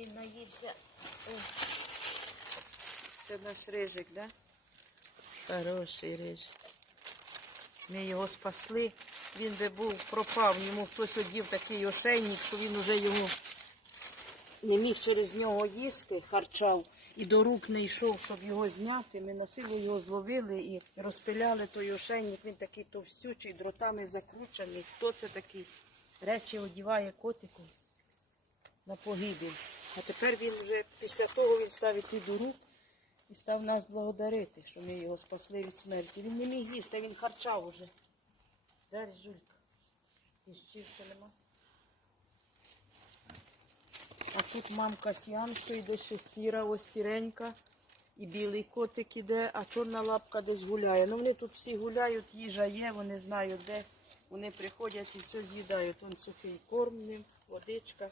Він наївся. Ой. Це наш рижик, да? Хороший рижик. Ми його спасли. Він би був пропав. Йому хтось одів такий ошейник, що він уже його не міг через нього їсти, харчав і до рук не йшов, щоб його зняти. Ми на силу його зловили і розпиляли той ошейник. Він такий товстючий, дротами закручений. Хто це такий? Речі одіває котику на погибель. А тепер він вже після того він став іти до рук і став нас благодарити, що ми його спасли від смерті. Він не міг їсти, він харчав уже. Далі жулька. І ще нема. А тут мамка сіанка йде ще сіра, ось сіренька. І білий котик іде, а чорна лапка десь гуляє. Ну вони тут всі гуляють, їжа є, вони знають де. Вони приходять і все з'їдають. Он сухий корм, водичка.